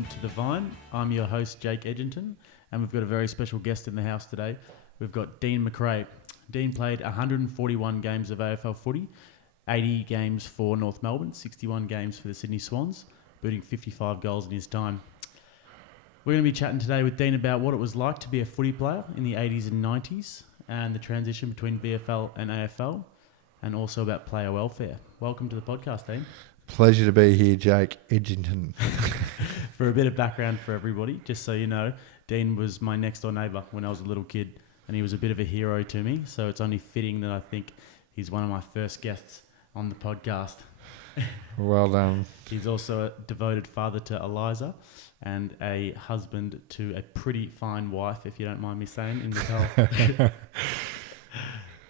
welcome to The Vine. I'm your host, Jake Edginton, and we've got a very special guest in the house today. We've got Dean McRae. Dean played 141 games of AFL footy, 80 games for North Melbourne, 61 games for the Sydney Swans, booting 55 goals in his time. We're going to be chatting today with Dean about what it was like to be a footy player in the 80s and 90s and the transition between VFL and AFL, and also about player welfare. Welcome to the podcast, Dean. Pleasure to be here, Jake Edginton. For a bit of background for everybody, just so you know, Dean was my next door neighbour when I was a little kid, and he was a bit of a hero to me, so it's only fitting that I think he's one of my first guests on the podcast. Well done. He's also a devoted father to Eliza and a husband to a pretty fine wife, if you don't mind me saying, in Nicole.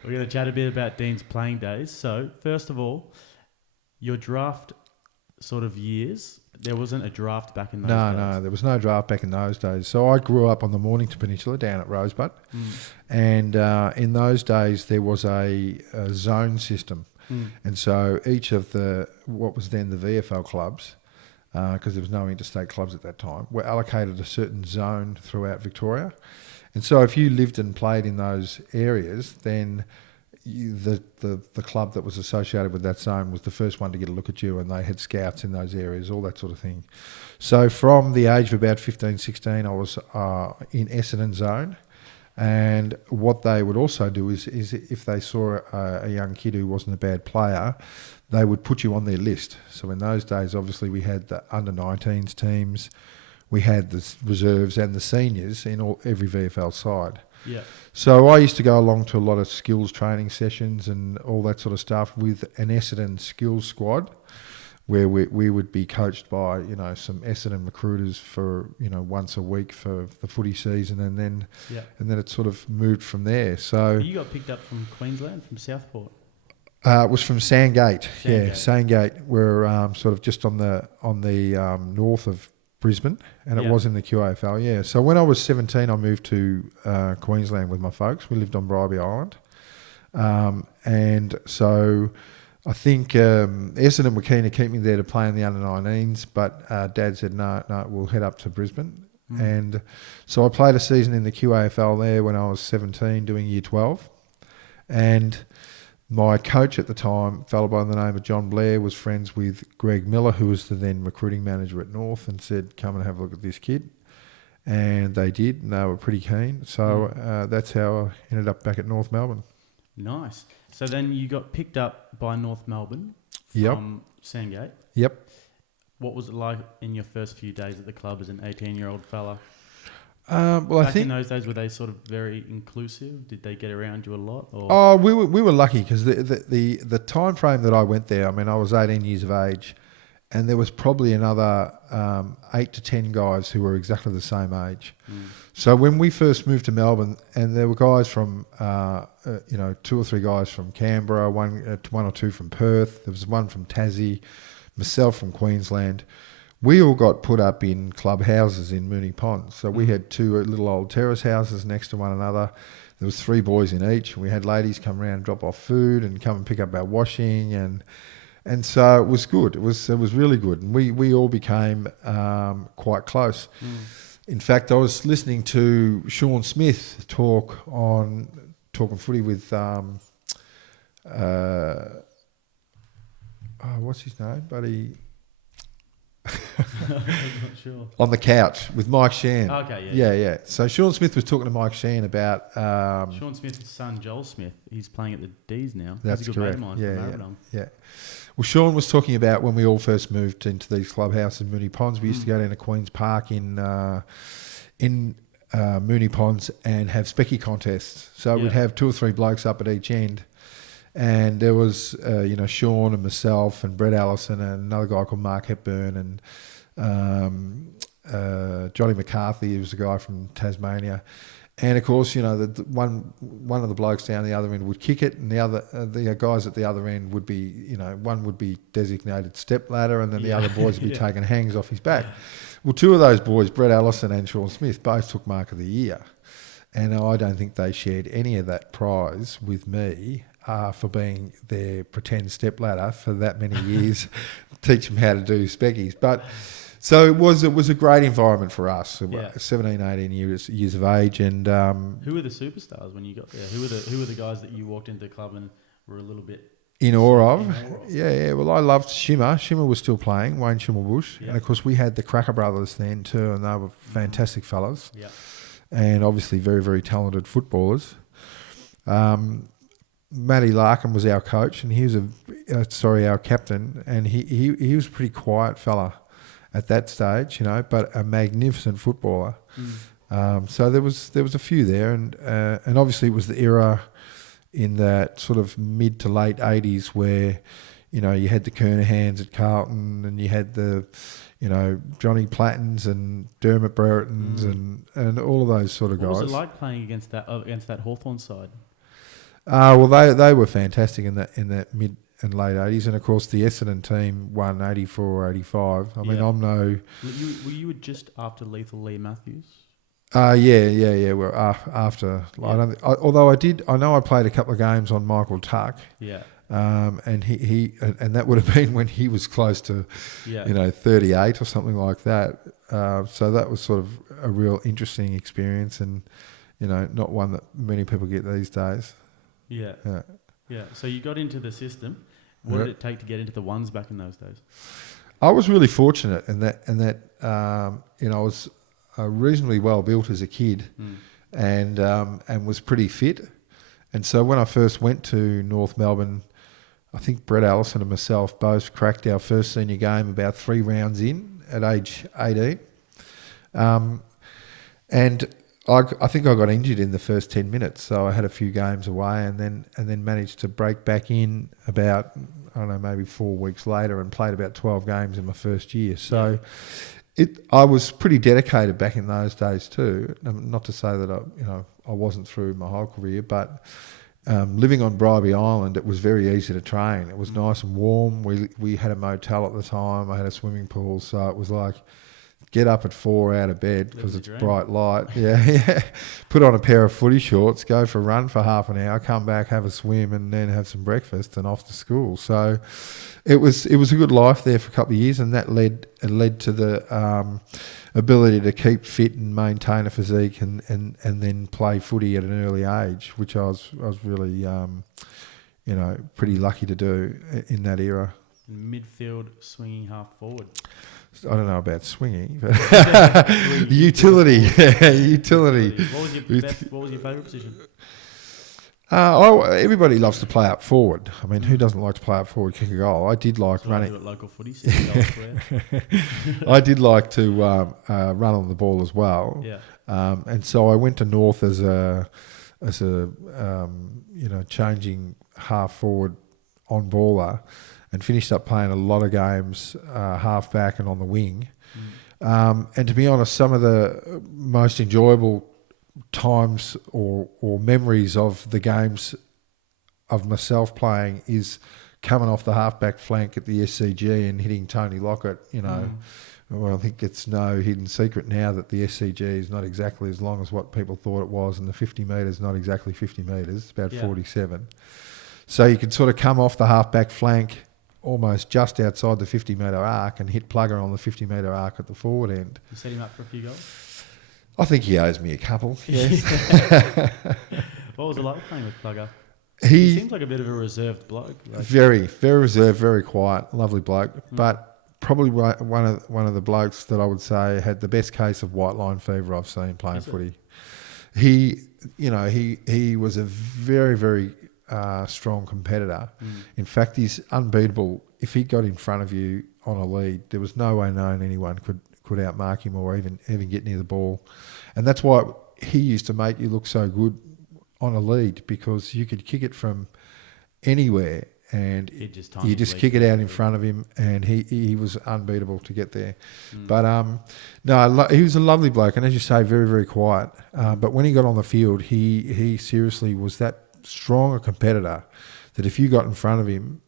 We're going to chat a bit about Dean's playing days. So, first of all, your draft sort of years, there wasn't a draft back in those days. No, there was no draft back in those days. So I grew up on the Mornington Peninsula down at Rosebud. And in those days there was a zone system. And so each of what was then the VFL clubs, because there was no interstate clubs at that time, were allocated a certain zone throughout Victoria. And so if you lived and played in those areas, then the club that was associated with that zone was the first one to get a look at you, and they had scouts in those areas, all that sort of thing. So from the age of about 15, 16, I was in Essendon zone. And what they would also do is if they saw a young kid who wasn't a bad player, they would put you on their list. So in those days, obviously, we had the under-19s teams, we had the reserves and the seniors in every VFL side. Yeah. So I used to go along to a lot of skills training sessions and all that sort of stuff with an Essendon skills squad, where we would be coached by, some Essendon recruiters for, once a week for the footy season, and then it sort of moved from there. So you got picked up from Queensland, from Southport? It was from Sandgate. Sandgate. We're sort of just on the north of Brisbane, and it was in the QAFL, yeah. So when I was 17, I moved to Queensland with my folks. We lived on Bribie Island. And so I think Essendon were keen to keep me there to play in the under-19s, but Dad said, no, we'll head up to Brisbane. And so I played a season in the QAFL there when I was 17, doing year 12. And my coach at the time, a fellow by the name of John Blair, was friends with Greg Miller, who was the then recruiting manager at North, and said, come and have a look at this kid. And they did, and they were pretty keen. So that's how I ended up back at North Melbourne. Nice. So then you got picked up by North Melbourne from Sandgate. Yep. What was it like in your first few days at the club as an 18-year-old fella? I think in those days, were they sort of very inclusive? Did they get around you a lot? Or? Oh, we were lucky because the time frame that I went there, I mean, I was 18 years of age, and there was probably another 8 to 10 guys who were exactly the same age. So when we first moved to Melbourne, and there were guys from, 2 or 3 guys from Canberra, one or two from Perth, there was one from Tassie, myself from Queensland. We all got put up in clubhouses in Moonee Ponds. So we had 2 little old terrace houses next to one another. There was 3 boys in each. We had ladies come around and drop off food and come and pick up our washing, and so it was good. It was really good, and we all became quite close. In fact, I was listening to Sean Smith talking footy with what's his name, buddy? I'm not sure. On the couch with Mike Shan. Okay, yeah. So Sean Smith was talking to Mike Shan about Sean Smith's son, Joel Smith. He's playing at the D's now. That's He's a good correct. mate of mine from Arabidon. Yeah. Well, Sean was talking about when we all first moved into these clubhouses in Moonee Ponds. We used to go down to Queen's Park in Moonee Ponds and have specky contests. So we'd have 2 or 3 blokes up at each end. And there was, Sean and myself and Brett Allison and another guy called Mark Hepburn and Johnny McCarthy, who was a guy from Tasmania. And of course, the one of the blokes down the other end would kick it, and the guys at the other end would be, one would be designated step ladder, and then the other boys would be taking hangs off his back. Well, 2 of those boys, Brett Allison and Sean Smith, both took Mark of the Year. And I don't think they shared any of that prize with me for being their pretend stepladder for that many years, teach them how to do speckies. But So it was a great environment for us. Yeah. 17, 18 years of age, and who were the superstars when you got there? Who were the guys that you walked into the club and were a little bit in awe of? Yeah. Well, I loved Shimmer. Shimmer was still playing, Wayne Schimmelbusch, and of course we had the Cracker brothers then too, and they were fantastic fellas. Yeah. And obviously very, very talented footballers. Matty Larkin was our coach, and he was our captain, and he was a pretty quiet fella at that stage, but a magnificent footballer. So there was a few there, and obviously it was the era in that sort of mid to late 80s where, you had the Kernahans at Carlton, and you had the, Johnny Plattons and Dermot Breretons and all of those sort of guys. What was it like playing against that Hawthorn side? Well, they were fantastic in that mid and late 80s, and of course the Essendon team won 84, 85. I mean, I'm no. Were you just after Lethal Lee Matthews? Yeah. Well, after although I know I played a couple of games on Michael Tuck. Yeah. And he that would have been when he was close to, 38 or something like that. So that was sort of a real interesting experience, and not one that many people get these days. Yeah. So you got into the system. What did it take to get into the ones back in those days? I was really fortunate in that I was reasonably well built as a kid, and was pretty fit. And so when I first went to North Melbourne, I think Brett Allison and myself both cracked our first senior game about 3 rounds in at age 18. And I think I got injured in the first 10 minutes, so I had a few games away, and then managed to break back in about, I don't know, maybe 4 weeks later, and played about 12 games in my first year. So I was pretty dedicated back in those days too. Not to say that I wasn't through my whole career, but living on Bribie Island, it was very easy to train. It was nice and warm. We had a motel at the time. I had a swimming pool, so it was like get up at 4 out of bed because it's bright light. Yeah. Put on a pair of footy shorts, go for a run for half an hour, come back, have a swim, and then have some breakfast and off to school. So it was a good life there for a couple of years, and that led to the ability to keep fit and maintain a physique and then play footy at an early age, which I was really pretty lucky to do in that era. Midfield, swinging half forward. I don't know about swinging, but utility. What was your favourite position? Everybody loves to play up forward. I mean, who doesn't like to play up forward, kick a goal? I did like running. At local footy, I did like to run on the ball as well. Yeah. And so I went to North as a changing half forward on baller, and finished up playing a lot of games half back and on the wing. And to be honest, some of the most enjoyable times or memories of the games of myself playing is coming off the half-back flank at the SCG and hitting Tony Lockett. Well, I think it's no hidden secret now that the SCG is not exactly as long as what people thought it was, and the 50 metres not exactly 50 metres, it's about 47. So you could sort of come off the half-back flank almost just outside the 50-metre arc and hit Plugger on the 50-metre arc at the forward end. You set him up for a few goals? I think he owes me a couple, yes. What was it like playing with Plugger? He seems like a bit of a reserved bloke. Very, very reserved, very quiet, lovely bloke, but probably one of the blokes that I would say had the best case of white line fever I've seen playing footy. He was a very, very strong competitor. In fact, he's unbeatable. If he got in front of you on a lead, there was no way known anyone could outmark him or even get near the ball. And that's why he used to make you look so good on a lead, because you could kick it from anywhere and you just kick it out in front of him, and he was unbeatable to get there. But no, he was a lovely bloke, and as you say, very, very quiet. But when he got on the field, he seriously was that strong a competitor that if you got in front of him,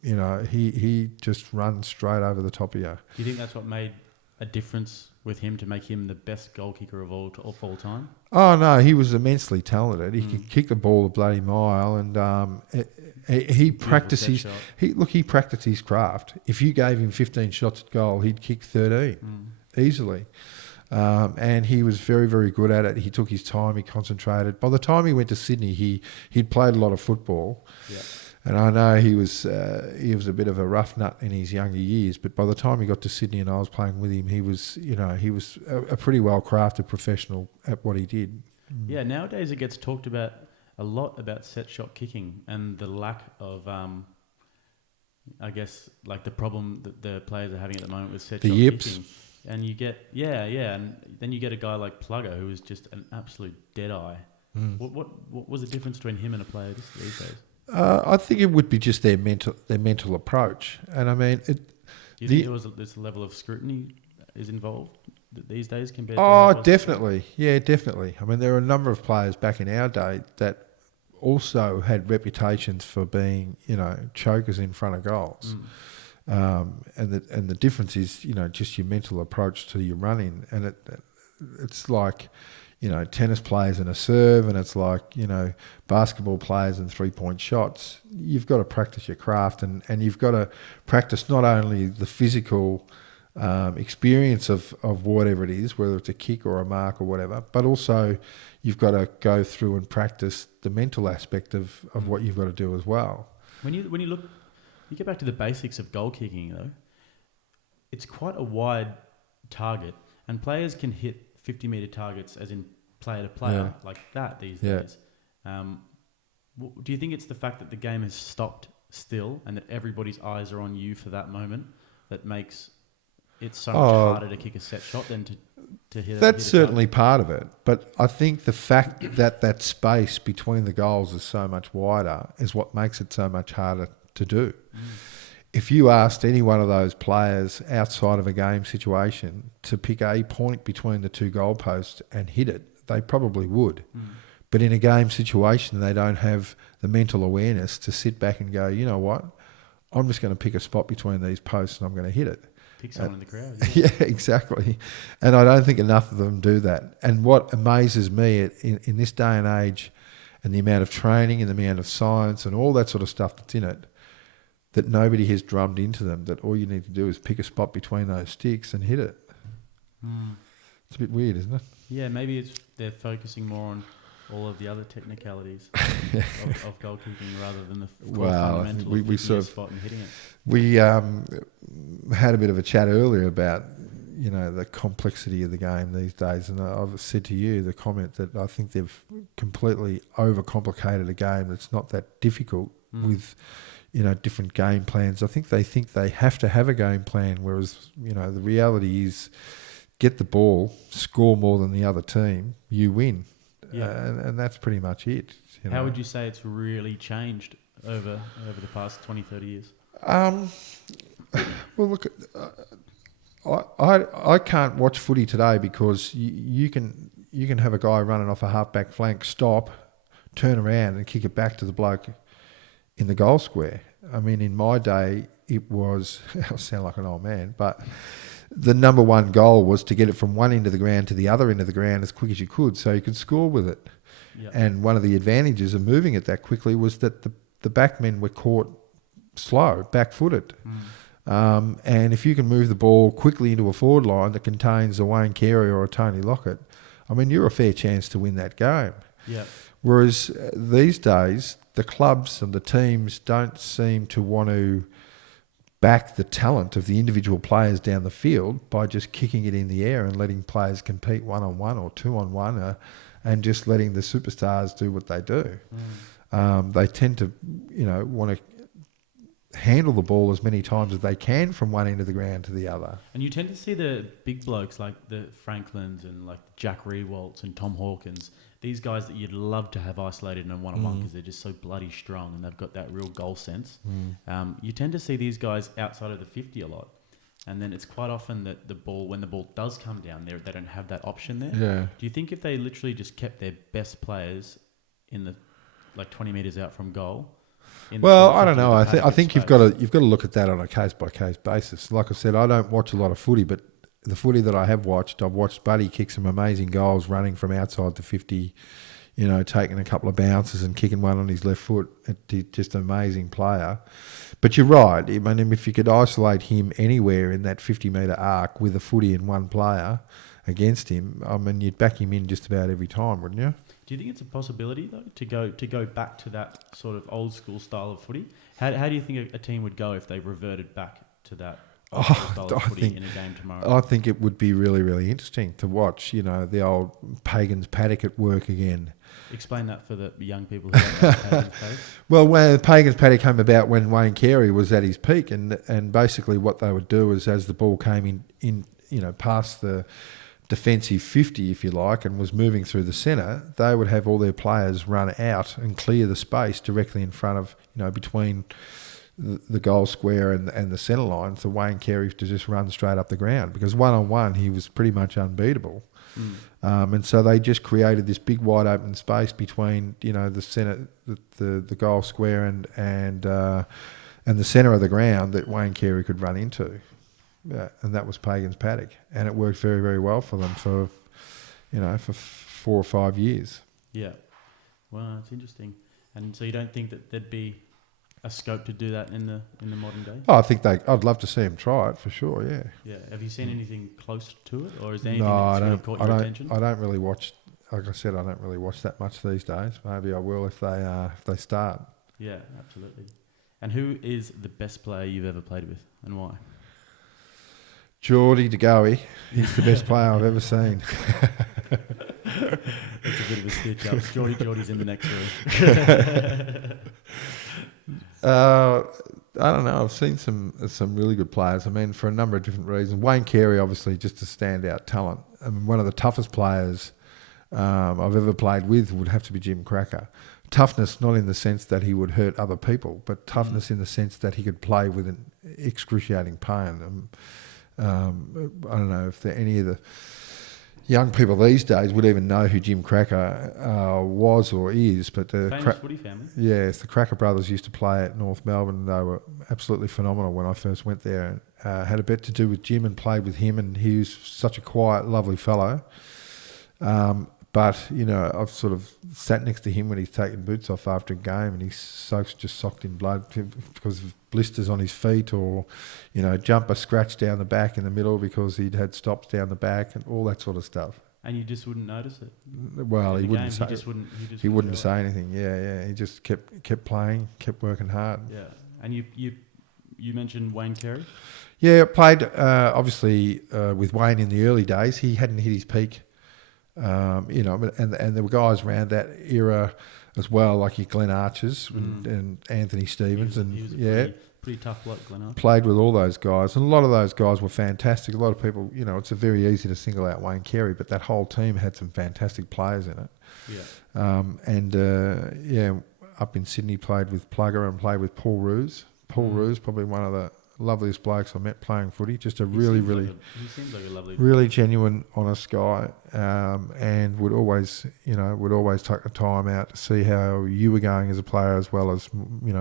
he just runs straight over the top of you. Do you think that's what made a difference with him to make him the best goal kicker of all time? Oh no, he was immensely talented. He could kick the ball a bloody mile, and he practiced his craft. If you gave him 15 shots at goal, he'd kick 13. easily. And he was very, very good at it. He took his time, he concentrated. By the time he went to Sydney, he'd played a lot of football. Yeah. And I know he was a bit of a rough nut in his younger years, but by the time he got to Sydney and I was playing with him, he was a pretty well-crafted professional at what he did. Yeah, nowadays it gets talked about a lot about set shot kicking and the lack of, I guess, like the problem that the players are having at the moment with set shot kicking. And you get, and then you get a guy like Plugger who is just an absolute dead eye. What was the difference between him and a player these days? I think it would be just their mental approach, and I mean, do you think there's a level of scrutiny is involved these days compared to? Oh, definitely, yeah, definitely. I mean, there are a number of players back in our day that also had reputations for being, chokers in front of goals, and the difference is, just your mental approach to your running, and it's like, tennis players and a serve, and it's like, basketball players and 3-point shots. You've got to practice your craft, and you've got to practice not only the physical experience of whatever it is, whether it's a kick or a mark or whatever, but also you've got to go through and practice the mental aspect of what you've got to do as well. When you look, you get back to the basics of goal kicking though, it's quite a wide target, and players can hit 50-metre targets, as in player to player, like that these days. Do you think it's the fact that the game has stopped still and that everybody's eyes are on you for that moment that makes it so much harder to kick a set shot than to hit? That's certainly part of it, but I think the fact that space between the goals is so much wider is what makes it so much harder to do. If you asked any one of those players outside of a game situation to pick a point between the two goalposts and hit it, they probably would. But in a game situation, they don't have the mental awareness to sit back and go, you know what, I'm just going to pick a spot between these posts and I'm going to hit it. Pick someone in the crowd. Yeah, exactly. And I don't think enough of them do that. And what amazes me in this day and age, and the amount of training and the amount of science and all that sort of stuff that's in it, that nobody has drummed into them, that all you need to do is pick a spot between those sticks and hit it. It's a bit weird, isn't it? Yeah, maybe they're focusing more on all of the other technicalities of goal kicking rather than the fundamental we sort of spot and hitting it. We had a bit of a chat earlier about the complexity of the game these days, and I've said to you the comment that I think they've completely overcomplicated a game that's not that difficult with different game plans. I think they have to have a game plan, whereas the reality is get the ball, score more than the other team, you win. Yeah. And that's pretty much it. How would you say it's really changed over the past 20, 30 years? Well, look, I can't watch footy today because you can have a guy running off a half-back flank, stop, turn around and kick it back to the bloke in the goal square. I mean, in my day, it was, I sound like an old man, but the number one goal was to get it from one end of the ground to the other end of the ground as quick as you could so you could score with it. Yep. And one of the advantages of moving it that quickly was that the backmen were caught slow, back-footed. And if you can move the ball quickly into a forward line that contains a Wayne Carey or a Tony Lockett, I mean, you're a fair chance to win that game. Yep. Whereas these days, the clubs and the teams don't seem to want to back the talent of the individual players down the field by just kicking it in the air and letting players compete one-on-one or two-on-one and just letting the superstars do what they do. They tend to, want to handle the ball as many times as they can from one end of the ground to the other. And you tend to see the big blokes like the Franklins and like Jack Rewaltz and Tom Hawkins, these guys that you'd love to have isolated in a one-on-one because they're just so bloody strong and they've got that real goal sense. You tend to see these guys outside of the 50 a lot. And then it's quite often that when the ball does come down there, they don't have that option there. Yeah. Do you think if they literally just kept their best players in the 20 metres out from goal? Well, I don't know. I think you've got to look at that on a case-by-case basis. Like I said, I don't watch a lot of footy, but the footy that I have watched, I've watched Buddy kick some amazing goals running from outside the 50, taking a couple of bounces and kicking one on his left foot. Just an amazing player. But you're right. I mean, if you could isolate him anywhere in that 50-metre arc with a footy and one player against him, I mean, you'd back him in just about every time, wouldn't you? Do you think it's a possibility though to go back to that sort of old school style of footy? How do you think a team would go if they reverted back to that old school style of footy in a game tomorrow? I think it would be really, really interesting to watch. You know, the old Pagans paddock at work again. Explain that for the young people who don't know Pagans Paddock. Well, when Pagans paddock came about when Wayne Carey was at his peak, and basically what they would do is as the ball came in past the defensive 50, if you like, and was moving through the centre, they would have all their players run out and clear the space directly in front of, between the goal square and the centre line for Wayne Carey to just run straight up the ground, because one-on-one he was pretty much unbeatable. And so they just created this big wide open space between the centre, the goal square and the centre of the ground that Wayne Carey could run into. Yeah, and that was Pagan's paddock, and it worked very, very well for them for 4 or 5 years. Yeah, well, that's interesting. And so you don't think that there'd be a scope to do that in the modern day? Oh, I think I'd love to see them try it for sure. Yeah. Yeah. Have you seen anything close to it, or is there anything that's really caught your attention? I don't really watch. Like I said, I don't really watch that much these days. Maybe I will if they start. Yeah, absolutely. And who is the best player you've ever played with, and why? Geordie DeGoey. He's the best player I've ever seen. It's a bit of a stitch up. Geordie's in the next room. I don't know. I've seen some really good players. I mean, for a number of different reasons. Wayne Carey, obviously, just a standout talent. I mean, one of the toughest players I've ever played with would have to be Jim Cracker. Toughness, not in the sense that he would hurt other people, but toughness in the sense that he could play with an excruciating pain. I don't know if any of the young people these days would even know who Jim Cracker was or is, but the famous footy family. Yes, the Cracker brothers used to play at North Melbourne. They were absolutely phenomenal when I first went there, and had a bit to do with Jim and played with him, and he was such a quiet, lovely fellow. But I've sort of sat next to him when he's taken boots off after a game, and he's just socked in blood because of blisters on his feet, or jumper scratched down the back in the middle because he'd had stops down the back and all that sort of stuff. And you just wouldn't notice it. Well, he wouldn't say. He wouldn't say it. anything. Yeah. He just kept playing, kept working hard. Yeah. And you mentioned Wayne Carey. Yeah, played obviously with Wayne in the early days. He hadn't hit his peak. And there were guys around that era as well, like your Glenn Archers and Anthony Stevens, he was a pretty tough bloke, Glenn Archer. Played with all those guys, and a lot of those guys were fantastic. A lot of people, it's very easy to single out Wayne Carey, but that whole team had some fantastic players in it. Yeah. Up in Sydney, played with Plugger and played with Paul Roos. Paul Roos, probably one of the loveliest blokes I met playing footy. Just a he seems like a lovely, really genuine, honest guy, and would always take the time out to see how you were going as a player, as well as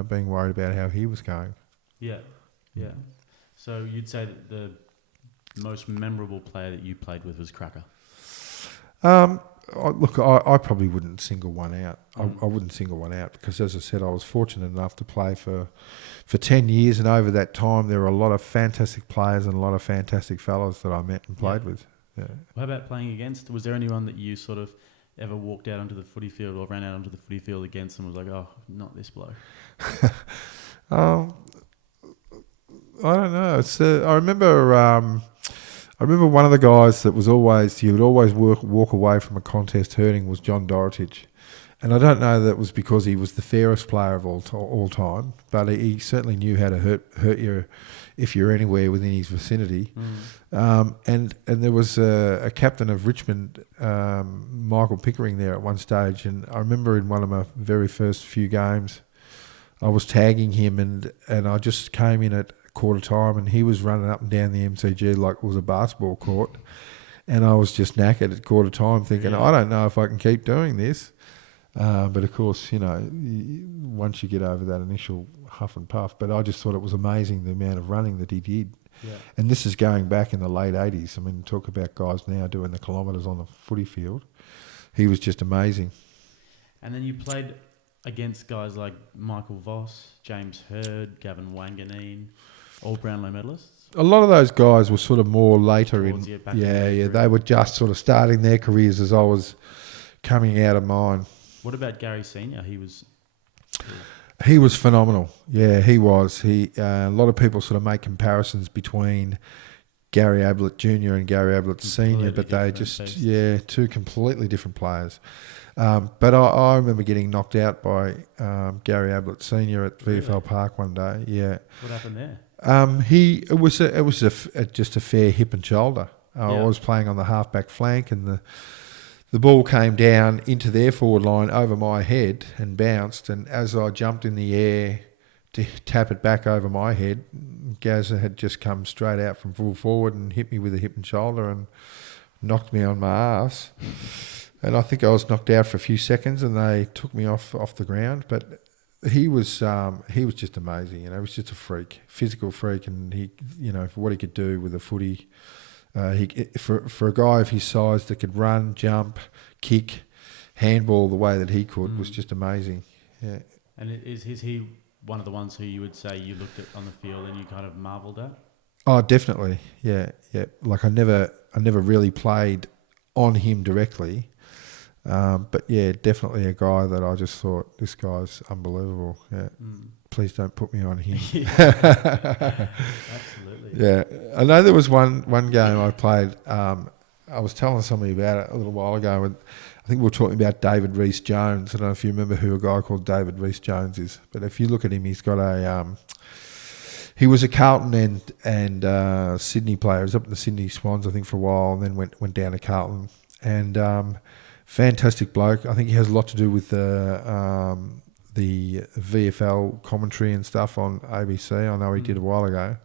being worried about how he was going. Yeah. So you'd say that the most memorable player that you played with was Cracker? I probably wouldn't single one out. I wouldn't single one out because, as I said, I was fortunate enough to play for 10 years, and over that time there were a lot of fantastic players and a lot of fantastic fellas that I met and played with. Yeah. How about playing against? Was there anyone that you sort of ever walked out onto the footy field or ran out onto the footy field against and was like, oh, not this bloke? I don't know. I remember one of the guys that he would always walk away from a contest hurting was John Dorotich. And I don't know that it was because he was the fairest player of all time, but he certainly knew how to hurt you if you're anywhere within his vicinity. And there was a captain of Richmond, Michael Pickering, there at one stage. And I remember in one of my very first few games, I was tagging him and I just came in at quarter time and he was running up and down the MCG like it was a basketball court. And I was just knackered at quarter time thinking, I don't know if I can keep doing this. But of course, once you get over that initial huff and puff, but I just thought it was amazing the amount of running that he did. Yeah. And this is going back in the late 80s. I mean, talk about guys now doing the kilometres on the footy field. He was just amazing. And then you played against guys like Michael Voss, James Hurd, Gavin Wanganeen, all Brownlow medalists? A lot of those guys were sort of more later Towards in. your back end of your career. They were just sort of starting their careers as I was coming out of mine. What about Gary Senior? He was phenomenal. Yeah, he was. A lot of people sort of make comparisons between Gary Ablett Jr. and Gary Ablett Senior, but they just two completely different players. But I remember getting knocked out by Gary Ablett Senior at VFL Park one day. Yeah. What happened there? It was just a fair hip and shoulder. I was playing on the halfback flank, and the ball came down into their forward line over my head and bounced. And as I jumped in the air to tap it back over my head, Gazza had just come straight out from full forward and hit me with a hip and shoulder and knocked me on my ass. And I think I was knocked out for a few seconds, and they took me off the ground. But he was just amazing. He was just a freak, physical freak, and he, for what he could do with a footy. For a guy of his size that could run, jump, kick, handball the way that he could was just amazing. Yeah. And is he one of the ones who you would say you looked at on the field and you kind of marvelled at? Oh, definitely. Yeah. Like I never really played on him directly, but yeah, definitely a guy that I just thought, this guy's unbelievable. Yeah. Please don't put me on him. Absolutely. Yeah, I know there was one game I played. I was telling somebody about it a little while ago, and I think we were talking about David Rees-Jones. I don't know if you remember who a guy called David Rees-Jones is, but if you look at him, he's got he was a Carlton and Sydney player. He was up in the Sydney Swans, I think, for a while, and then went down to Carlton. And fantastic bloke. I think he has a lot to do with the VFL commentary and stuff on ABC. I know he did a while ago.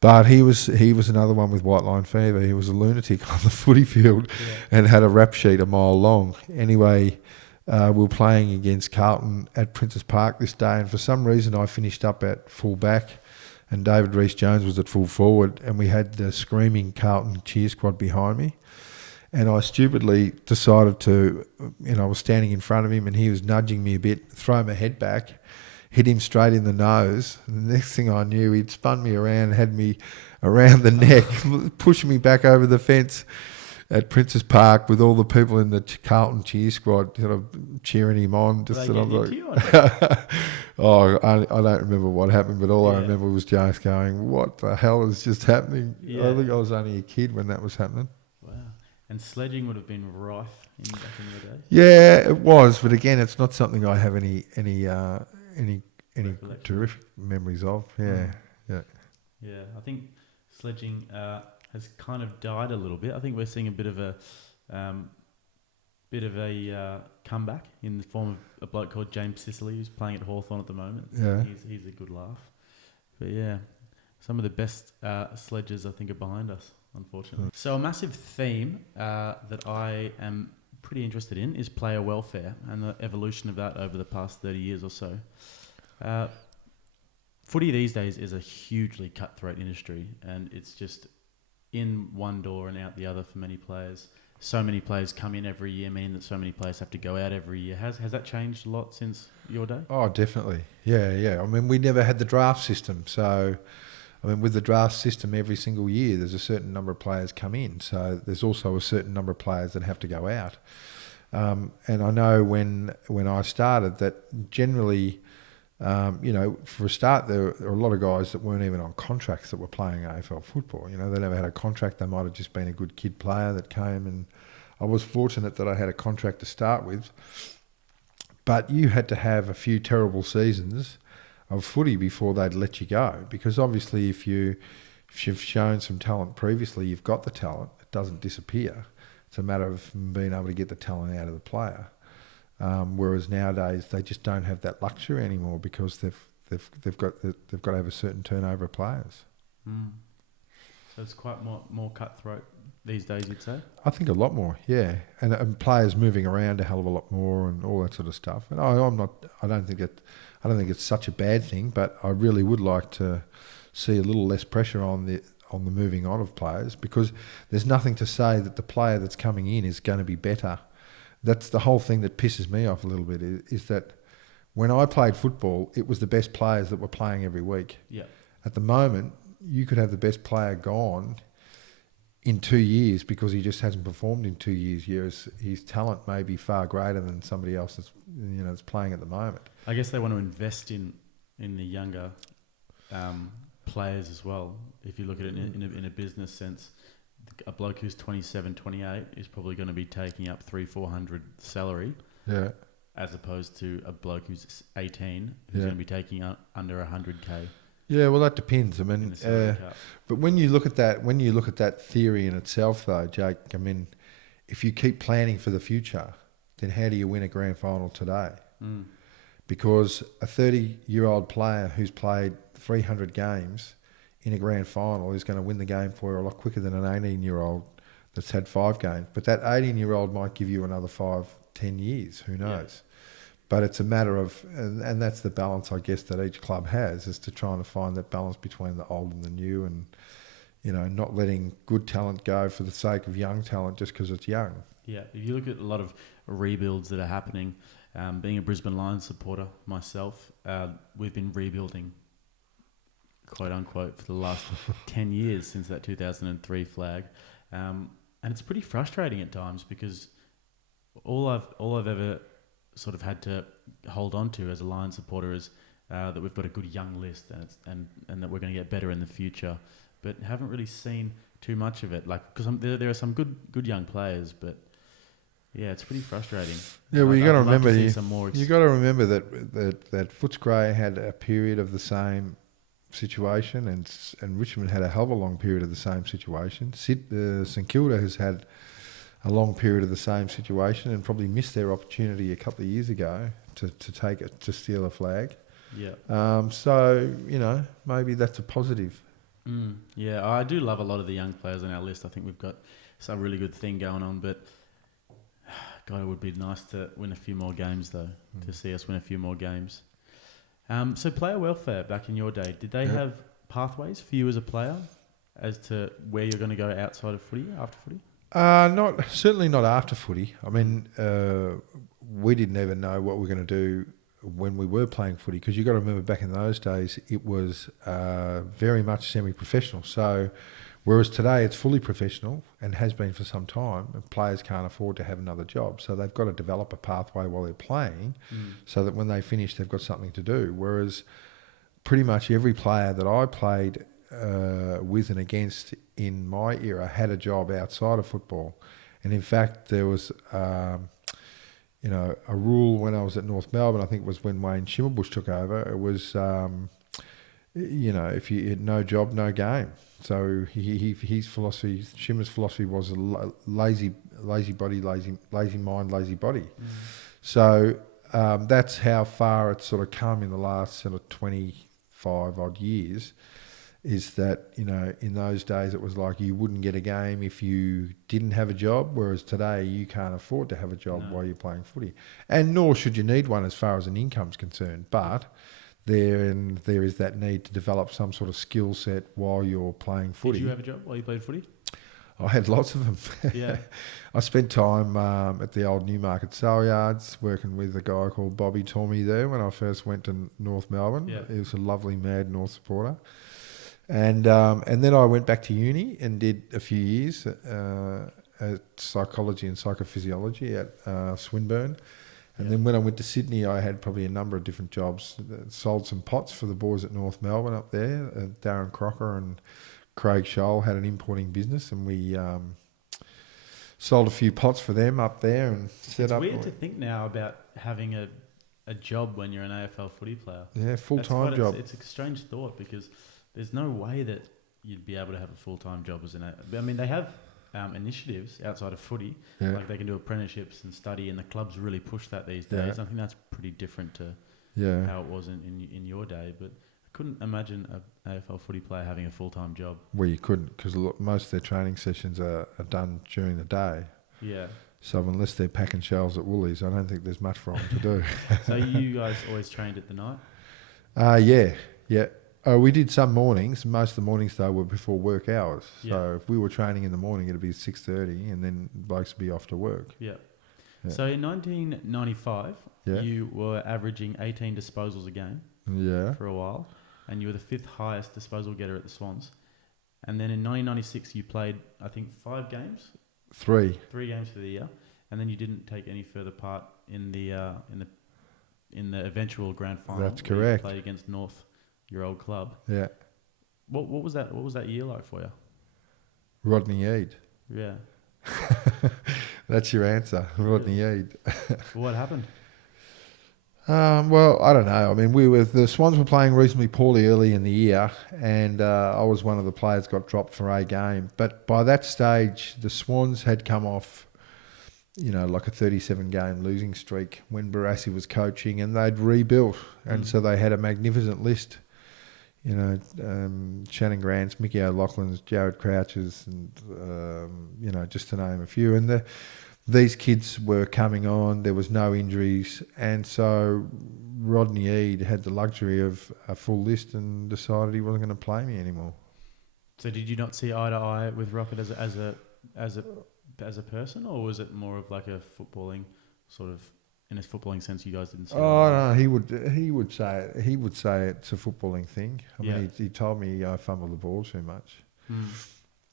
But he was another one with white line fever. He was a lunatic on the footy field and had a rap sheet a mile long. Anyway, we were playing against Carlton at Princes Park this day, and for some reason I finished up at full back and David Rees-Jones was at full forward, and we had the screaming Carlton cheer squad behind me. And I stupidly decided to, I was standing in front of him and he was nudging me a bit, throw my head back, hit him straight in the nose. And the next thing I knew, he'd spun me around, had me around the neck, pushing me back over the fence at Princes Park with all the people in the Carlton cheer squad sort of cheering him on. Just that I was like, I don't remember what happened, but all I remember was just going, what the hell is just happening? I think I was only a kid when that was happening. And sledging would have been rife back in the day. Yeah, it was, but again, it's not something I have any terrific memories of. Yeah. I think sledging has kind of died a little bit. I think we're seeing a bit of a comeback in the form of a bloke called James Sicily, who's playing at Hawthorn at the moment. Yeah, he's a good laugh. But yeah, some of the best sledges I think are behind us, unfortunately. So a massive theme that I am pretty interested in is player welfare and the evolution of that over the past 30 years or so. Footy these days is a hugely cutthroat industry, and it's just in one door and out the other for many players. So many players come in every year, meaning that so many players have to go out every year. Has that changed a lot since your day? Oh, definitely. Yeah. I mean, we never had the draft system, so with the draft system, every single year there's a certain number of players come in. So there's also a certain number of players that have to go out. And I know when I started that generally, for a start, there were a lot of guys that weren't even on contracts that were playing AFL football. They never had a contract. They might have just been a good kid player that came, and I was fortunate that I had a contract to start with. But you had to have a few terrible seasons of footy before they'd let you go, because obviously if you've shown some talent previously, you've got the talent. It doesn't disappear. It's a matter of being able to get the talent out of the player. Whereas nowadays they just don't have that luxury anymore because they've got to have a certain turnover of players. So it's quite more cutthroat these days, you'd say? I think a lot more, yeah, and players moving around a hell of a lot more and all that sort of stuff. And I don't think it's such a bad thing, but I really would like to see a little less pressure on the moving on of players, because there's nothing to say that the player that's coming in is going to be better. That's the whole thing that pisses me off a little bit, is that when I played football, it was the best players that were playing every week. Yeah. At the moment, you could have the best player gone in 2 years because he just hasn't performed in 2 years. His talent may be far greater than somebody else that's playing at the moment. I guess they want to invest in the younger players as well. If you look at it in a business sense, a bloke who's 27, 28 is probably going to be taking up 300-400 salary. Yeah. As opposed to a bloke who's 18 who's going to be taking under 100k. Yeah, well, that depends. I mean, but when you look at that theory in itself, though, Jake, I mean, if you keep planning for the future, then how do you win a grand final today? Mm. Because a 30-year-old player who's played 300 games in a grand final is going to win the game for you a lot quicker than an 18-year-old that's had 5 games. But that 18-year-old might give you another 5-10 years. Who knows? But it's a matter of, and that's the balance, I guess, that each club has, is to try and find that balance between the old and the new, and not letting good talent go for the sake of young talent just because it's young. Yeah, if you look at a lot of rebuilds that are happening, being a Brisbane Lions supporter myself, we've been rebuilding, quote unquote, for the last 10 years since that 2003 flag, and it's pretty frustrating at times because all I've ever sort of had to hold on to as a Lions supporter is that we've got a good young list and that we're going to get better in the future, but haven't really seen too much of it. Like, because there are some good young players, but yeah, it's pretty frustrating. Yeah, well, you got to remember that Footscray had a period of the same situation, and Richmond had a hell of a long period of the same situation. St Kilda has had a long period of the same situation and probably missed their opportunity a couple of years ago to steal a flag. Yeah. So maybe that's a positive. Yeah, I do love a lot of the young players on our list. I think we've got some really good thing going on, but God, it would be nice to win a few more games though. To see us win a few more games. So player welfare back in your day, did they have pathways for you as a player as to where you're going to go outside of footy, after footy? Certainly not after footy. I mean, we didn't even know what we were going to do when we were playing footy, because you got to remember back in those days it was very much semi-professional. So whereas today it's fully professional and has been for some time, and players can't afford to have another job, so they've got to develop a pathway while they're playing, so that when they finish they've got something to do. Whereas pretty much every player that I played with and against in my era had a job outside of football. And in fact there was a rule when I was at North Melbourne, I think it was when Wayne Schimmelbusch took over, it was if you had no job, no game. So his philosophy, Shimmer's philosophy, was a lazy body, lazy mind, lazy body. So that's how far it's sort of come in the last sort of 25 odd years, is that, in those days it was like you wouldn't get a game if you didn't have a job, whereas today you can't afford to have a job while you're playing footy. And nor should you need one as far as an income's concerned. But there is that need to develop some sort of skill set while you're playing footy. Did you have a job while you played footy? I had lots of them. Yeah. I spent time at the old Newmarket Sale Yards working with a guy called Bobby Tormey there when I first went to North Melbourne. Yeah. He was a lovely Mad North supporter. And then I went back to uni and did a few years at psychology and psychophysiology at Swinburne. And then when I went to Sydney, I had probably a number of different jobs. Sold some pots for the boys at North Melbourne up there. Darren Crocker and Craig Scholl had an importing business, and we sold a few pots for them up there and set up. It's weird to think now about having a job when you're an AFL footy player. Yeah, full-time job. It's a strange thought, because there's no way that you'd be able to have a full-time job as an AFL. I mean, they have initiatives outside of footy, like they can do apprenticeships and study, and the clubs really push that these days. I think that's pretty different to how it was in your day, but I couldn't imagine an AFL footy player having a full-time job. Well, you couldn't, because most of their training sessions are done during the day. Yeah. So unless they're packing shelves at Woolies, I don't think there's much for them to do. So you guys always trained at the night? Yeah. We did some mornings. Most of the mornings, though, were before work hours. So if we were training in the morning, it'd be 6:30, and then blokes would be off to work. Yeah. Yeah. So in 1995, Yeah. you were averaging 18 disposals a game Yeah. for a while, and you were the fifth highest disposal getter at the Swans. And then in 1996, you played, I think, 5 games, 3. 3 games for the year, and then you didn't take any further part in the eventual grand final. That's where correct. You played against North, your old club. Yeah. What was that? What was that year like for you? Rodney Eade. Yeah. That's your answer, Rodney Eade. What happened? Well, I don't know. I mean, the Swans were playing reasonably poorly early in the year, and I was one of the players got dropped for a game. But by that stage, the Swans had come off, like a 37-game losing streak when Barassi was coaching, and they'd rebuilt, and so they had a magnificent list. Shannon Grants, Mickey O'Loughlin's, Jared Crouch's, and just to name a few. And these kids were coming on. There was no injuries, and so Rodney Eade had the luxury of a full list and decided he wasn't going to play me anymore. So did you not see eye to eye with Rocket as a person, or was it more of like a footballing sort of? In his footballing sense, you guys didn't see. Oh no, he would say it's a footballing thing. I mean, he told me I fumble the ball too much,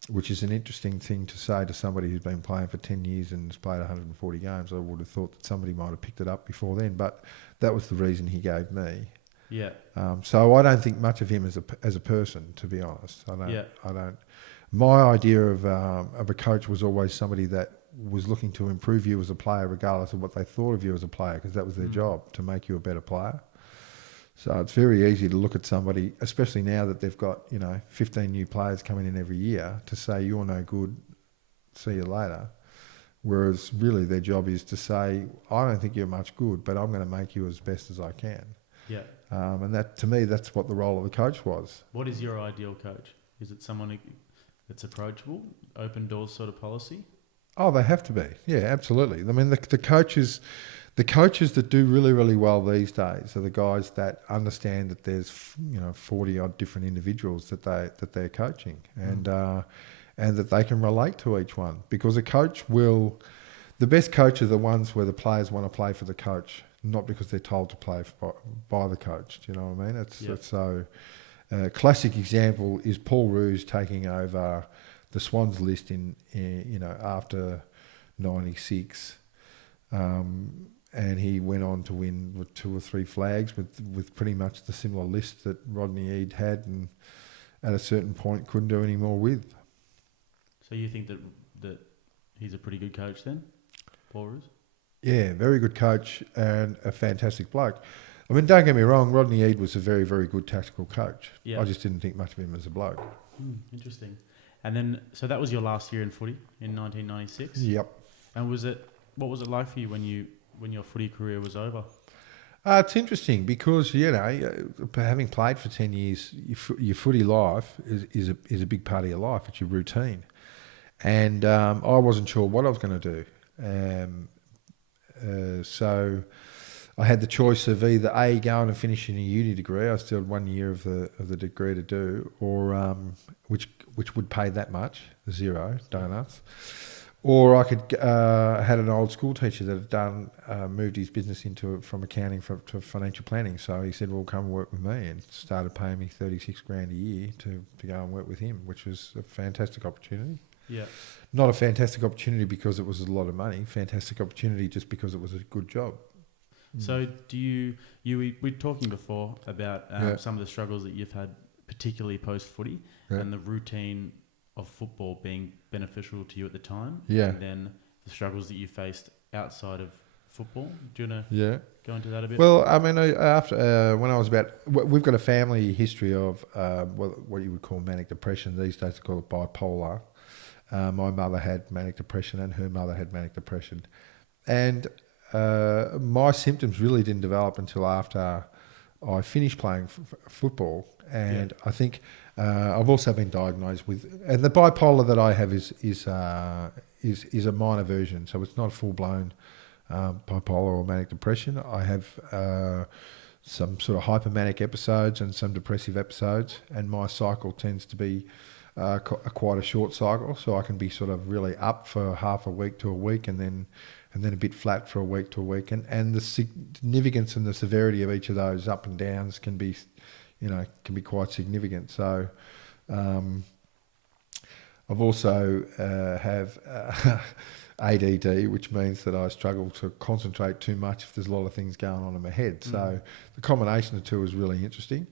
which is an interesting thing to say to somebody who's been playing for 10 years and has played 140 games. I would have thought that somebody might have picked it up before then, but that was the reason he gave me. Yeah. So I don't think much of him as a person, to be honest. I don't. My idea of a coach was always somebody that was looking to improve you as a player regardless of what they thought of you as a player, because that was their job, to make you a better player. So it's very easy to look at somebody, especially now that they've got 15 new players coming in every year, to say you're no good, see you later. Whereas really their job is to say, I don't think you're much good, but I'm going to make you as best as I can. Yeah. And that, to me, that's what the role of the coach was. What is your ideal coach? Is it someone that's approachable, open doors sort of policy? Oh, they have to be. Yeah, absolutely. I mean, the coaches that do really, really well these days are the guys that understand that there's 40 odd different individuals that they're coaching, and that they can relate to each one, because the best coach are the ones where the players want to play for the coach, not because they're told to play by the coach. Do you know what I mean? It's so. Classic example is Paul Roos taking over the Swans list in after 96, and he went on to win with 2 or 3 flags with pretty much the similar list that Rodney Eade had, and at a certain point couldn't do any more with. So you think that he's a pretty good coach then, Paul Roos? Yeah, very good coach and a fantastic bloke. I mean, don't get me wrong, Rodney Eade was a very, very good tactical coach. Yeah. I just didn't think much of him as a bloke. Interesting. And then, so that was your last year in footy in 1996? Yep. And what was it like for you when your footy career was over? It's interesting because, having played for 10 years, your footy life is a big part of your life. It's your routine. And I wasn't sure what I was going to do. So I had the choice of either A, going and finishing a uni degree. I still had 1 year of the degree to do, or which would pay that much, 0 donuts. Or I could had an old school teacher that had moved his business from accounting to financial planning. So he said, "Well, come and work with me," and started paying me $36,000 a year to go and work with him, which was a fantastic opportunity. Yeah. Not a fantastic opportunity because it was a lot of money. Fantastic opportunity just because it was a good job. So we were talking before about some of the struggles that you've had, particularly post-footy, and the routine of football being beneficial to you at the time, and then the struggles that you faced outside of football. Do you want to go into that a bit? Well, I mean, after when I was we've got a family history of what you would call manic depression. These days they call it bipolar. My mother had manic depression and her mother had manic depression. And my symptoms really didn't develop until after I finished playing football. And I think I've also been diagnosed with, and the bipolar that I have is a minor version. So it's not a full-blown bipolar or manic depression. I have some sort of hypomanic episodes and some depressive episodes, and my cycle tends to be quite a short cycle. So I can be sort of really up for half a week to a week and then and then a bit flat for a week to a week. And the significance and the severity of each of those up and downs can be quite significant. So I've also have ADD, which means that I struggle to concentrate too much if there's a lot of things going on in my head. So the combination of the two is really interesting.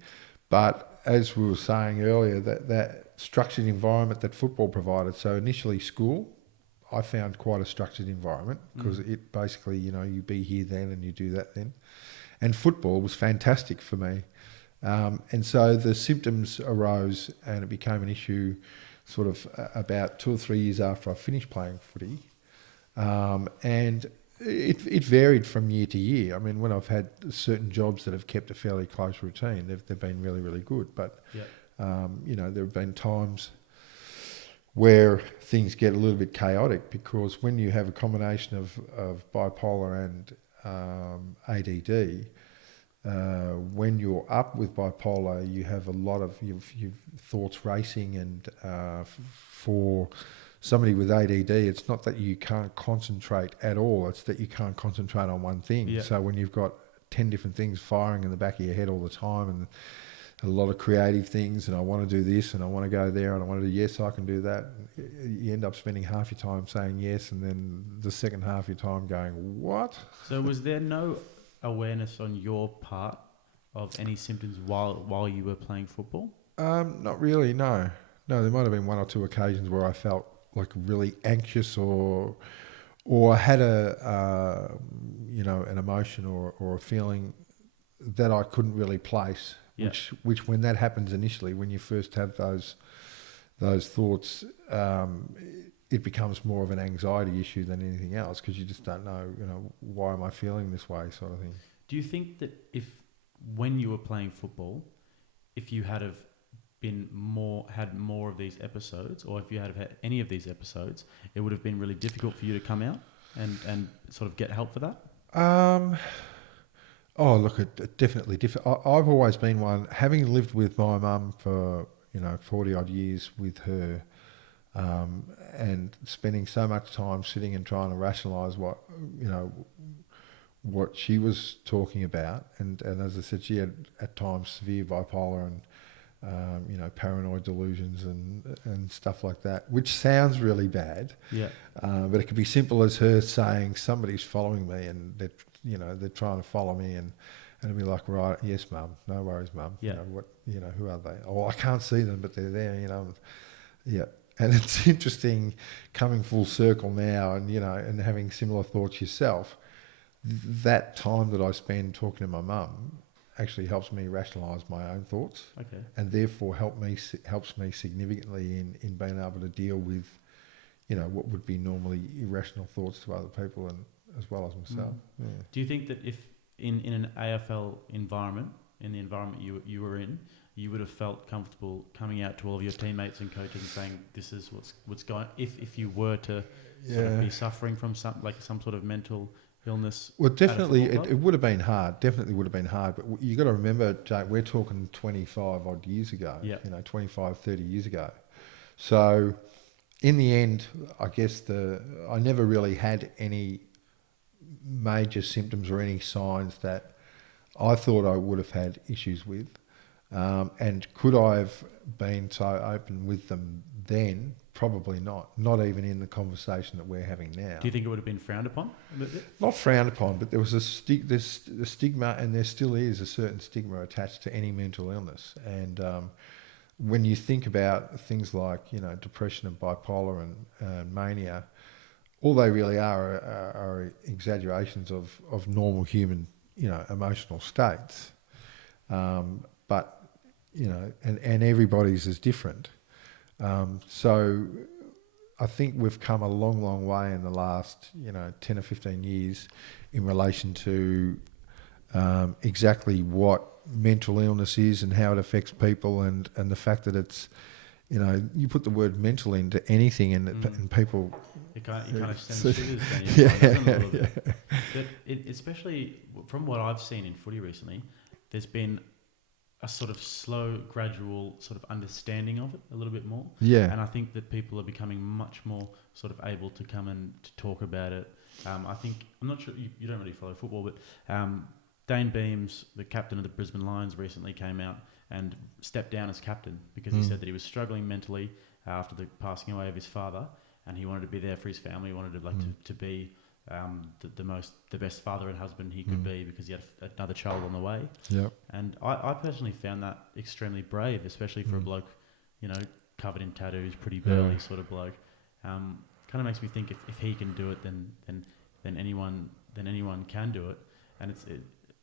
But as we were saying earlier, that structured environment that football provided, so initially school, I found quite a structured environment because it basically, you be here then and you do that then. And football was fantastic for me. And so the symptoms arose and it became an issue sort of about 2 or 3 years after I finished playing footy. And it varied from year to year. I mean, when I've had certain jobs that have kept a fairly close routine, they've been really, really good. But, there have been times where things get a little bit chaotic because when you have a combination of bipolar and ADD, when you're up with bipolar, you have a lot of your thoughts racing, and for somebody with ADD, it's not that you can't concentrate at all; it's that you can't concentrate on one thing. Yeah. So when you've got 10 different things firing in the back of your head all the time, and a lot of creative things, and I want to do this, and I want to go there, and I want to do yes, I can do that. You end up spending half your time saying yes, and then the second half of your time going, what? So was there no awareness on your part of any symptoms while you were playing football? Not really, no. No, there might have been 1 or 2 occasions where I felt like really anxious or had an emotion or a feeling that I couldn't really place. Yeah. Which when that happens initially, when you first have those thoughts, it becomes more of an anxiety issue than anything else because you just don't know, why am I feeling this way, sort of thing. Do you think that when you were playing football, if you had more of these episodes, or if you had any of these episodes, it would have been really difficult for you to come out and sort of get help for that? Oh, look, it definitely different. I've always been one, having lived with my mum for 40 odd years with her, and spending so much time sitting and trying to rationalise what she was talking about, and as I said, she had at times severe bipolar and paranoid delusions and stuff like that, which sounds really bad. Yeah. But it could be simple as her saying somebody's following me and they're trying to follow me, and it'll be like, right, yes, mum, no worries, mum. Yeah. Who are they? Oh, I can't see them, but they're there. Yeah. And it's interesting coming full circle now, and having similar thoughts yourself. That time that I spend talking to my mum actually helps me rationalise my own thoughts, and therefore helps me significantly in being able to deal with, what would be normally irrational thoughts to other people and as well as myself. Yeah. Do you think that if in an AFL environment, in the environment you were in, you would have felt comfortable coming out to all of your teammates and coaches and saying, "This is what's going"? If you were to sort of be suffering from some sort of mental illness. Well, definitely, it would have been hard. Definitely would have been hard. But you got to remember, Jake, we're talking 25 odd years ago. Yeah. 25, 30 years ago. So, in the end, I guess I never really had any major symptoms or any signs that I thought I would have had issues with. And could I have been so open with them then? Probably not. Not even in the conversation that we're having now. Do you think it would have been frowned upon? Not frowned upon, but there was a stigma, and there still is a certain stigma attached to any mental illness. And when you think about things like depression and bipolar and mania, all they really are exaggerations of normal human emotional states. But and everybody's is different. So I think we've come a long, long way in the last 10 or 15 years in relation to exactly what mental illness is and how it affects people, and the fact that it's you put the word mental into anything and people it kind of sends shivers down your spine. But especially from what I've seen in footy recently, there's been a sort of slow, gradual sort of understanding of it a little bit more. Yeah. And I think that people are becoming much more sort of able to come and to talk about it I think, I'm not sure, you don't really follow football, but Dane Beams, the captain of the Brisbane Lions, recently came out and stepped down as captain because he said that he was struggling mentally after the passing away of his father, and he wanted to be there for his family. He wanted to be the best father and husband he could be because he had another child on the way. Yep. And I personally found that extremely brave, especially for a bloke, covered in tattoos, pretty burly sort of bloke. Kind of makes me think if he can do it, then anyone can do it. And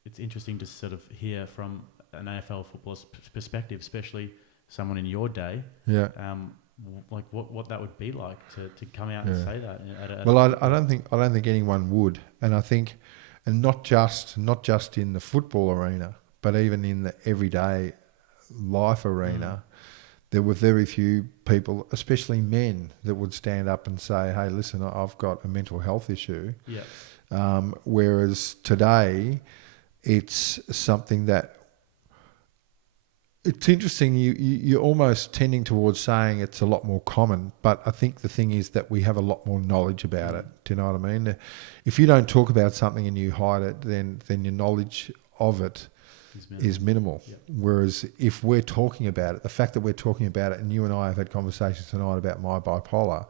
it's interesting to sort of hear from an AFL footballer's perspective, especially someone in your day. Yeah. Like what that would be like to come out and say that. I don't think anyone would, and I think, and not just in the football arena, but even in the everyday life arena, there were very few people, especially men, that would stand up and say, "Hey, listen, I've got a mental health issue." Yeah. Whereas today, it's something that. It's interesting. You're almost tending towards saying it's a lot more common, but I think the thing is that we have a lot more knowledge about it. Do you know what I mean? If you don't talk about something and you hide it, then your knowledge of it is minimal. Yep. Whereas if we're talking about it, the fact that we're talking about it, and you and I have had conversations tonight about my bipolar,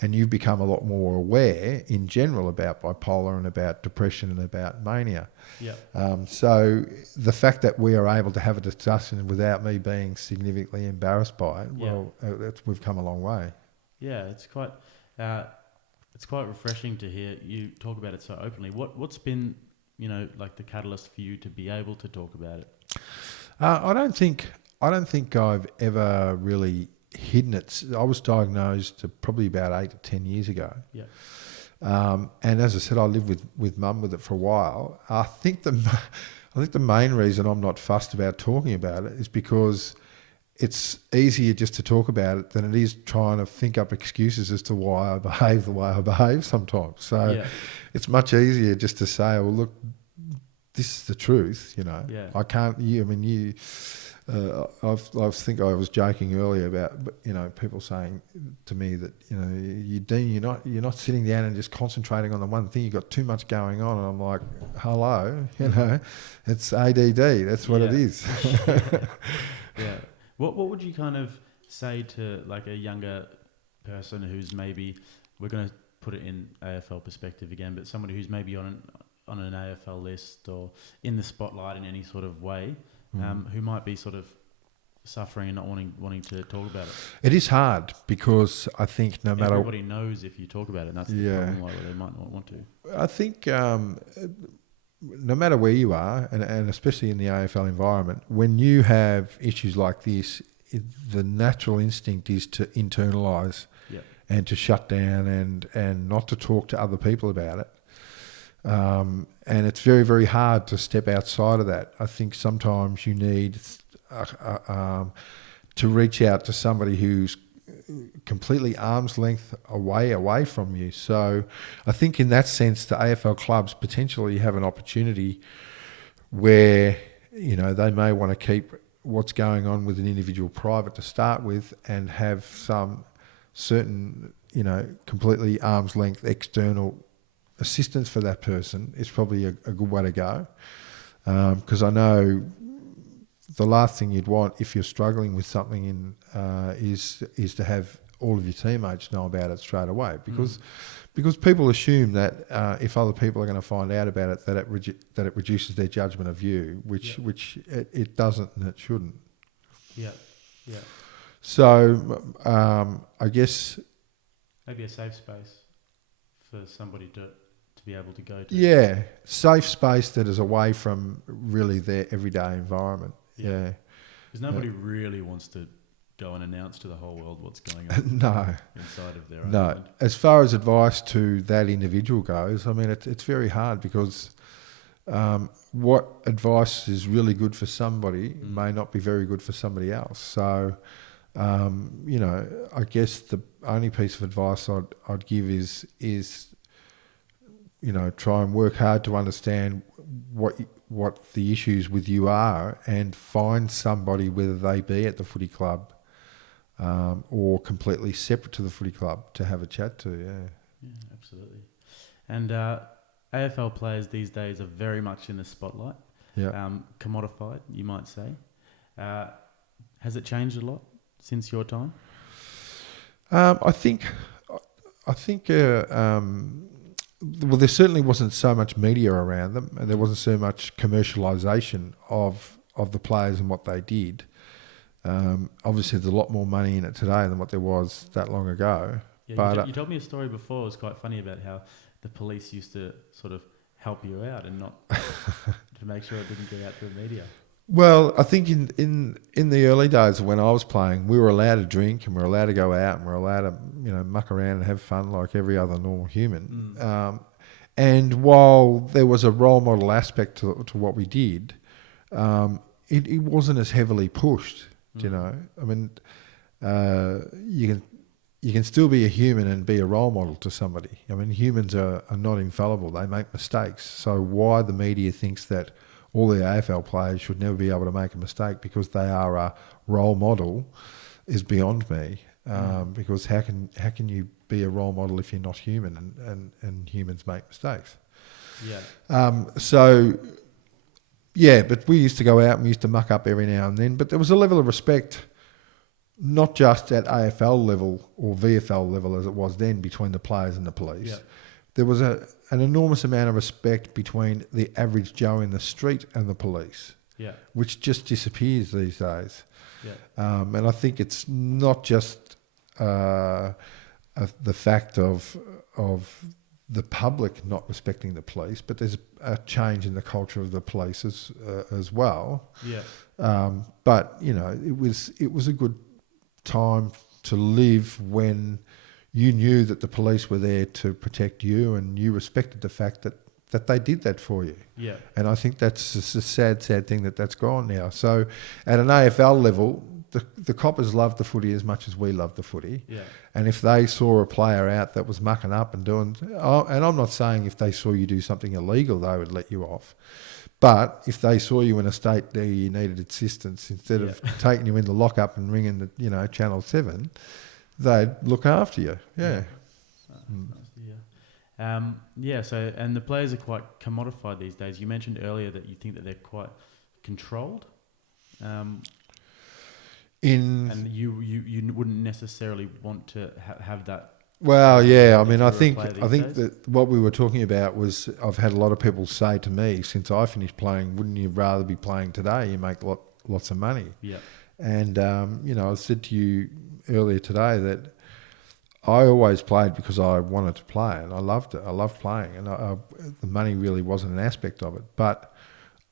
and you've become a lot more aware in general about bipolar and about depression and about mania. Yeah. So the fact that we are able to have a discussion without me being significantly embarrassed by it, we've come a long way. Yeah, it's quite refreshing to hear you talk about it so openly. What's been, like the catalyst for you to be able to talk about it? I don't think I've ever really hidden it. I was diagnosed probably about 8 to 10 years ago. Yeah. And as I said, I lived with mum with it for a while. I think the main reason I'm not fussed about talking about it is because it's easier just to talk about it than it is trying to think up excuses as to why I behave the way I behave sometimes. So it's much easier just to say, well, look, this is the truth, Yeah. I can't, I think I was joking earlier about, people saying to me that, Dean, you're not sitting down and just concentrating on the one thing. You've got too much going on. And I'm like, hello, it's ADD. That's what it is. Yeah. What would you kind of say to like a younger person who's maybe, we're going to put it in AFL perspective again, but somebody who's maybe on an AFL list or in the spotlight in any sort of way, who might be sort of suffering and not wanting to talk about it? It is hard because I think no matter... Everybody knows if you talk about it, and that's the problem, where they might not want to. I think no matter where you are, and especially in the AFL environment, when you have issues like this, the natural instinct is to internalise and to shut down and not to talk to other people about it. And it's very, very hard to step outside of that. I think sometimes you need to reach out to somebody who's completely arm's length away from you. So I think in that sense, the AFL clubs potentially have an opportunity where, they may want to keep what's going on with an individual private to start with and have some certain, completely arm's length external assistance for that person is probably a good way to go. Because I know the last thing you'd want if you're struggling with something is to have all of your teammates know about it straight away, because people assume that if other people are going to find out about it, that it reduces their judgment of you, which it doesn't and it shouldn't. Yeah, yeah. So I guess maybe a safe space for somebody to be able to go to. Yeah, safe space that is away from really their everyday environment. Yeah. Because nobody really wants to go and announce to the whole world what's going on inside of their own mind. As far as advice to that individual goes, I mean, it's very hard because what advice is really good for somebody may not be very good for somebody else. So, I guess the only piece of advice I'd give is try and work hard to understand what the issues with you are, and find somebody, whether they be at the footy club or completely separate to the footy club, to have a chat to. Yeah, absolutely. And AFL players these days are very much in the spotlight. Yeah. Commodified, you might say. Has it changed a lot since your time? I think, well, there certainly wasn't so much media around them, and there wasn't so much commercialisation of the players and what they did. Obviously, there's a lot more money in it today than what there was that long ago. Yeah, but you told me a story before. It was quite funny about how the police used to sort of help you out and not to make sure it didn't get out to the media. Well, I think in the early days when I was playing, we were allowed to drink and we were allowed to go out and we were allowed to muck around and have fun like every other normal human. And while there was a role model aspect to what we did, it wasn't as heavily pushed. I mean, you can still be a human and be a role model to somebody. I mean, humans are not infallible; they make mistakes. So why the media thinks that all the AFL players should never be able to make a mistake because they are a role model is beyond me. Because how can you be a role model if you're not human and humans make mistakes? Yeah. But we used to go out and we used to muck up every now and then. But there was a level of respect, not just at AFL level or VFL level as it was then between the players and the police. Yeah. There was an enormous amount of respect between the average Joe in the street and the police, which just disappears these days. Yeah. And I think it's not just the fact of the public not respecting the police, but there's a change in the culture of the police as well. Yeah. But it was a good time to live when you knew that the police were there to protect you, and you respected the fact that they did that for you. Yeah. And I think that's just a sad thing that's gone now. So at an AFL level, the coppers love the footy as much as we love the footy. Yeah. And if they saw a player out that was mucking up and doing... and I'm not saying if they saw you do something illegal, they would let you off. But if they saw you in a state that you needed assistance, instead of taking you in the lockup and ringing the Channel 7... they'd look after you. Yeah. So and the players are quite commodified these days. You mentioned earlier that you think that they're quite controlled. And you wouldn't necessarily want to have that. Well, yeah. I mean, I think that what we were talking about was I've had a lot of people say to me since I finished playing, wouldn't you rather be playing today? You make lots of money. Yeah. And I said to you earlier today that I always played because I wanted to play and I loved it. I loved playing, and the money really wasn't an aspect of it. But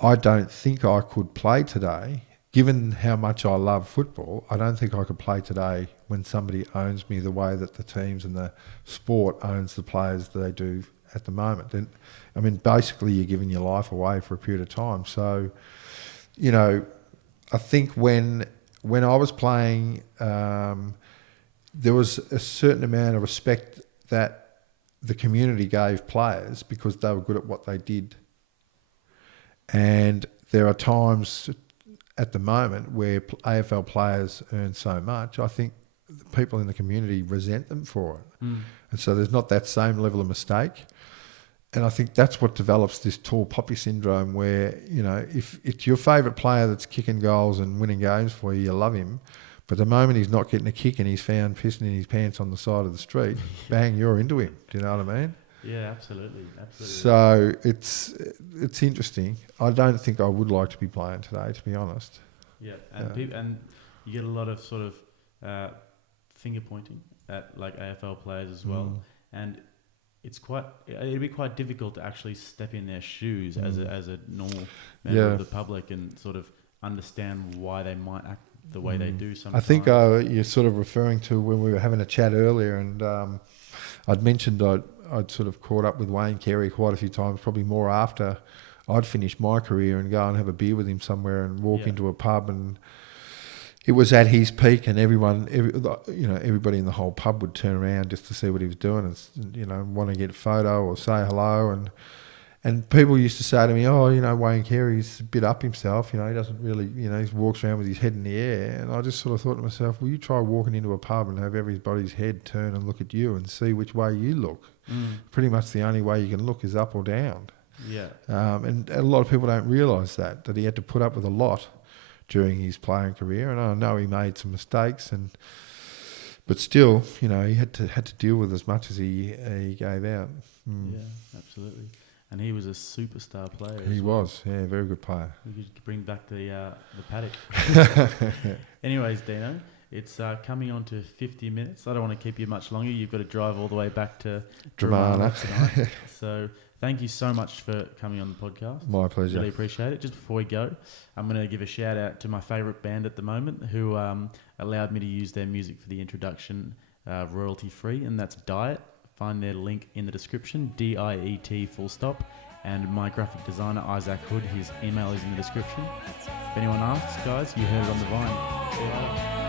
I don't think I could play today, given how much I love football. I don't think I could play today when somebody owns me the way that the teams and the sport owns the players that they do at the moment. And I mean, basically, you're giving your life away for a period of time. So, I think when I was playing, there was a certain amount of respect that the community gave players because they were good at what they did. And there are times at the moment where AFL players earn so much, I think people in the community resent them for it. And so there's not that same level of mistake. And I think that's what develops this tall poppy syndrome where, if it's your favourite player that's kicking goals and winning games for you, you love him. But the moment he's not getting a kick and he's found pissing in his pants on the side of the street, bang, you're into him. Do you know what I mean? Yeah, absolutely. So it's interesting. I don't think I would like to be playing today, to be honest. Yeah, and you get a lot of sort of finger pointing at like AFL players as well, and it'd be quite difficult to actually step in their shoes as a normal member of the public and sort of understand why they might act the way they do sometimes. I think you're sort of referring to when we were having a chat earlier, and I'd mentioned I'd sort of caught up with Wayne Carey quite a few times, probably more after I'd finished my career, and go and have a beer with him somewhere and walk into a pub, and it was at his peak, and everybody in the whole pub would turn around just to see what he was doing, and want to get a photo or say hello, and people used to say to me, Wayne Carey's a bit up himself, he doesn't really, he walks around with his head in the air, and I just sort of thought to myself, well, you try walking into a pub and have everybody's head turn and look at you and see which way you look. Pretty much the only way you can look is up or down. Yeah. And a lot of people don't realise that he had to put up with a lot during his playing career. And I know he made some mistakes, but still, he had to deal with as much as he gave out. Yeah, absolutely. And he was a superstar player. He was, very good player. We could bring back the paddock. Anyways, Dino, it's coming on to 50 minutes. I don't want to keep you much longer. You've got to drive all the way back to Dramana tonight. So thank you so much for coming on the podcast. My pleasure. Really appreciate it. Just before we go, I'm going to give a shout out to my favourite band at the moment who allowed me to use their music for the introduction royalty free, and that's Diet. Find their link in the description, DIET full stop. And my graphic designer, Isaac Hood, his email is in the description. If anyone asks, guys, you heard it on The Vine. See you later.